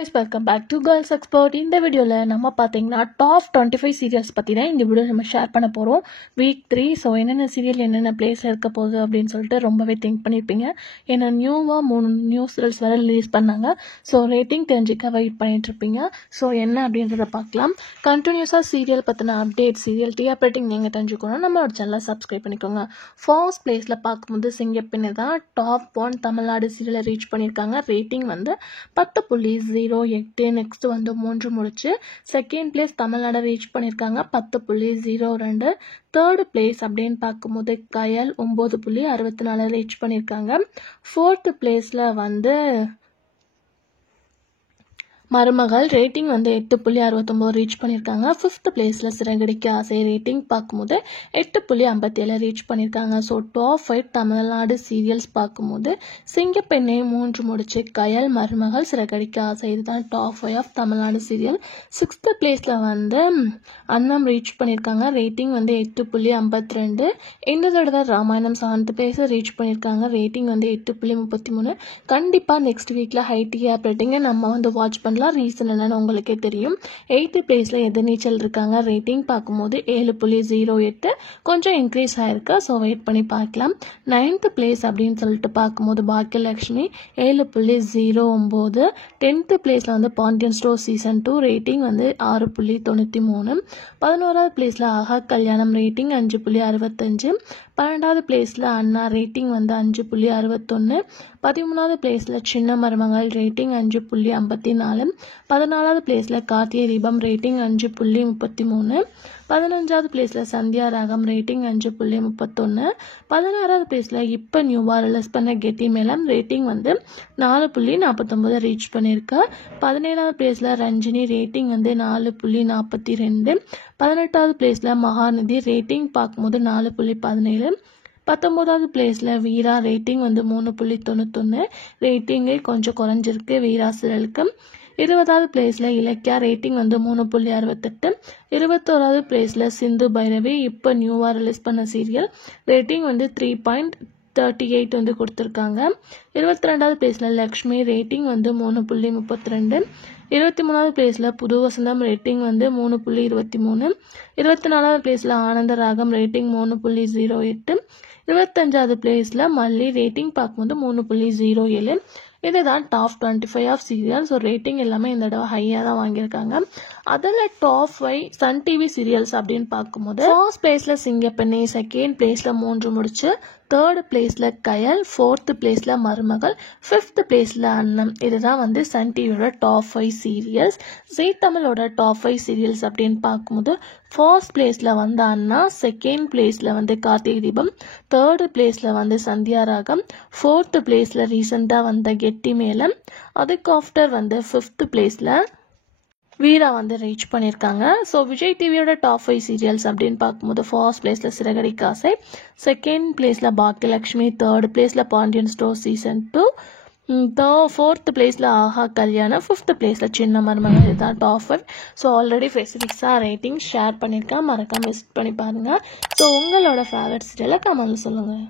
guys, welcome back to Girls Expert. இந்த வீடியோல நம்ம பாத்தீங்கன்னா டாப் 25 சீரியல்ஸ் பத்தி தான் இந்த வீடியோ நம்ம ஷேர் பண்ண போறோம். வீக் 3 சோ என்னென்ன சீரியல் என்னென்ன பிளேஸ்ல இருக்க போகுது அப்படினு சொல்லிட்டு ரொம்பவே திங்க் பண்ணிருப்பீங்க. ஏன்னா நியூவா 3 நியூ சீரியல்ஸ் வர ரிலீஸ் பண்ணாங்க. சோ ரேட்டிங் தெரிஞ்சிக்க வெயிட் பண்ணிட்டு இருப்பீங்க. சோ என்ன அப்படின்றத பார்க்கலாம். கண்டினியூஸா சீரியல் பத்தின அப்டேட், சீரியல் டிஆர் ரேட்டிங் நீங்க தெரிஞ்சுக்கணும் நம்மளோட சேனலை சப்ஸ்கிரைப் பண்ணிக்கோங்க. ஃபர்ஸ்ட் பிளேஸ்ல பார்க்கும்போது சிங்கப்பெண்ணு தான் டாப் 1 தமிழ்நாடு சீரியலை ரீச் பண்ணிருக்காங்க. ரேட்டிங் வந்து 10.08. நெக்ஸ்ட் வந்து 3 முடிச்சு செகண்ட் பிளேஸ் தமிழ்நாடு ரீச் பண்ணிருக்காங்க 10.02. தேர்ட் பிளேஸ் அப்படின்னு பார்க்கும்போது கயல் 9.64 ரீச் பண்ணிருக்காங்க. ஃபோர்த் பிளேஸ்ல வந்து மருமகள் ரேட்டிங் வந்து 8.69 ரீச் பண்ணியிருக்காங்க. ஃபிஃப்த் பிளேஸில் சிறகடிக்க ஆசை ரேட்டிங் பார்க்கும்போது 8.57 ரீச் பண்ணியிருக்காங்க. ஸோ டாப் 5 தமிழ்நாடு சீரியல்ஸ் பார்க்கும்போது சிங்கப்பெண்ணை 3 முடிச்சு கயல், மருமகள், சிறகடிக்க ஆசை இதுதான் top 5 of Tamil Nadu serial. Sixth பிளேஸில் வந்து அன்னம் ரீச் பண்ணியிருக்காங்க. ரேட்டிங் வந்து 8.52. இந்த தடவை ராமாயணம் 7th பிளேஸ் ரீச் பண்ணியிருக்காங்க. ரேட்டிங் வந்து 8.33. கண்டிப்பாக நெக்ஸ்ட் வீக்கில் ஹை டிஆர் ரேட்டிங்கை நம்ம வந்து வாட்ச் பண்ணலாம். ரீசன் என்னன்னு உங்களுக்கே தெரியும். 8th பிளேஸ்ல எதிர்நீச்சல் இருக்காங்க. ரேட்டிங் பார்க்கும்போது 7.08 கொஞ்சம் இன்க்ரீஸ் ஆயிருக்கு. ஸோ வெயிட் பண்ணி பார்க்கலாம். 9th பிளேஸ் அப்படின்னு சொல்லிட்டு பார்க்கும்போது பாக்கியலட்சுமி 7.09. 10th பிளேஸ்ல வந்து பாண்டியன் ஸ்டோர் சீசன் 2 ரேட்டிங் வந்து 6.93. 11வது பிளேஸ்ல ஆஹா கல்யாணம் ரேட்டிங் 5.65. 12வது பிளேஸ்ல அண்ணா ரேட்டிங் வந்து 5.61. 13வது பிளேஸ்ல சின்ன மருமகள் ரேட்டிங் 5.54. 14வது பிளேஸ்ல கார்த்திகை தீபம் ரேட்டிங் 5.33. 15வது பிளேஸ்ல சந்தியா ராகம் ரேட்டிங் 5.31. 16வது பிளேஸ்ல இப்ப நியூவா ரிலீஸ் பண்ண கெட்டி மேளம் ரேட்டிங் வந்து 4.49 ரீச் பண்ணிருக்கு. 17வது பிளேஸ்ல ரஞ்சினி ரேட்டிங் வந்து 4.42. 18வது பிளேஸ்ல மகாநதி ரேட்டிங் பார்க்கும்போது 4.17. 19வது பிளேஸ்ல வீரா ரேட்டிங் வந்து 3.91. ரேட்டிங்கே கொஞ்சம் குறைஞ்சிருக்கு வீரா சீரியலுக்கு. 20வது பிளேஸ்ல இலக்கியா ரேட்டிங் வந்து 3.68. 21வது பிளேஸ்ல சிந்து பைரவி இப்ப நியூவா ரிலீஸ் பண்ண சீரியல் ரேட்டிங் வந்து 3.38 வந்து கொடுத்துருக்காங்க. 22வது பிளேஸ்ல லக்ஷ்மி ரேட்டிங் வந்து 3.32. 23வது பிளேஸ்ல புது வசந்தம் ரேட்டிங் வந்து 3.23. 24வது பிளேஸ்ல ஆனந்த ராகம் ரேட்டிங் 3.08. 25வது பிளேஸ்ல மல்லி ரேட்டிங் பார்க்கும்போது 3.07. இதுதான் top 25 of serial. So rating எல்லாமே இந்த தடவை ஹையாக தான் வாங்கியிருக்காங்க. அதில் டாப் 5 சன் டிவி சீரியல்ஸ் அப்படின்னு பார்க்கும்போது ஃபர்ஸ்ட் பிளேஸ்ல சிங்கப்பெண்ணை, செகண்ட் பிளேஸ்ல 3 முடிச்சு, தேர்ட் பிளேஸ்ல கயல், ஃபோர்த் பிளேஸ்ல மருமகள், ஃபிஃப்த் பிளேஸ்ல அன்னம். இதுதான் வந்து சன் டிவியோட டாப் 5 சீரியல்ஸ். ஜீ தமிழோட டாப் 5 சீரியல்ஸ் அப்படின்னு பார்க்கும்போது ஃபர்ஸ்ட் பிளேஸ்ல வந்து அண்ணா, செகண்ட் பிளேஸ்ல வந்து கார்த்திகை தீபம், தேர்ட் பிளேஸ்ல வந்து சந்தியா ராகம், ஃபோர்த் பிளேஸ்ல ரீசெண்டாக வந்த கெட்டி மேளம், அதுக்கு ஆஃப்டர் வந்து ஃபிஃப்த் பிளேஸ்ல வீரா வந்து ரீச் பண்ணியிருக்காங்க. ஸோ விஜய் டிவியோட டாப் 5 சீரியல்ஸ் அப்படின்னு பார்க்கும்போது ஃபர்ஸ்ட் பிளேஸ்ல சிறகடிக்க ஆசை, செகண்ட் பிளேஸ்ல பாக்கியலட்சுமி, தேர்ட் பிளேஸ்ல பாண்டியன் ஸ்டோர் சீசன் 2, ஃபோர்த் பிளேஸ்ல ஆஹா கல்யாணம், ஃபிஃப்த் பிளேஸ்ல சின்ன மருமகள். இதுதான் டாப் 5. ஸோ ஆல்ரெடி ஸ்பெசிஃபிக்ஸாக ரேட்டிங் ஷேர் பண்ணியிருக்கேன், மறக்காம விசிட் பண்ணி பாருங்க. ஸோ உங்களோட ஃபேவரட் சீரியலை கமெண்ட்ல சொல்லுங்க.